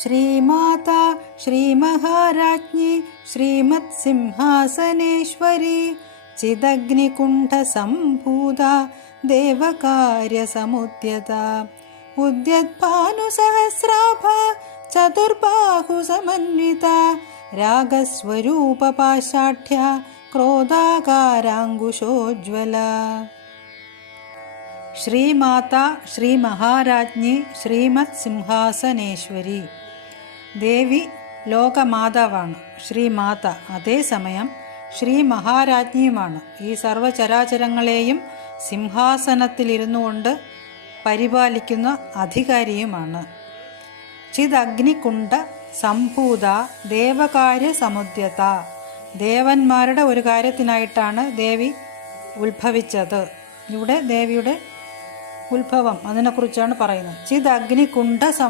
ശ്രീമാതാ ശ്രീമഹാരാജ്ഞി ശ്രീമത്സിംഹാസനേശ്വരി ചിദഗ്നികുണ്ഠസംഭൂത ദേവകാര്യസമുദ്യത ഉദ്യദ്ഭാനുസഹസ്രാഭ ചതുർബാഹുസമന്വിത രാഗസ്വരൂപപാശാഠ്യ ക്രോധാകാരാങ്കുശോജ്വല. ശ്രീമാതാ ശ്രീമഹാരാജ്ഞി ശ്രീമത്സിംഹാസനേശ്വരി. ദേവി ലോകമാതാവാണ്, ശ്രീമാത. അതേസമയം ശ്രീ മഹാരാജ്ഞിയുമാണ്. ഈ സർവചരാചരങ്ങളെയും സിംഹാസനത്തിലിരുന്നു കൊണ്ട് പരിപാലിക്കുന്ന അധികാരിയുമാണ്. ചിദഗ്നികുണ്ഠ സംഭൂത ദേവകാര്യ സമുദ്യത. ദേവന്മാരുടെ ഒരു കാര്യത്തിനായിട്ടാണ് ദേവി ഉത്ഭവിച്ചത്. ഇവിടെ ദേവിയുടെ ഉത്ഭവം അതിനെക്കുറിച്ചാണ് പറയുന്നത്. ചിദഗ്നികുണ്ഠ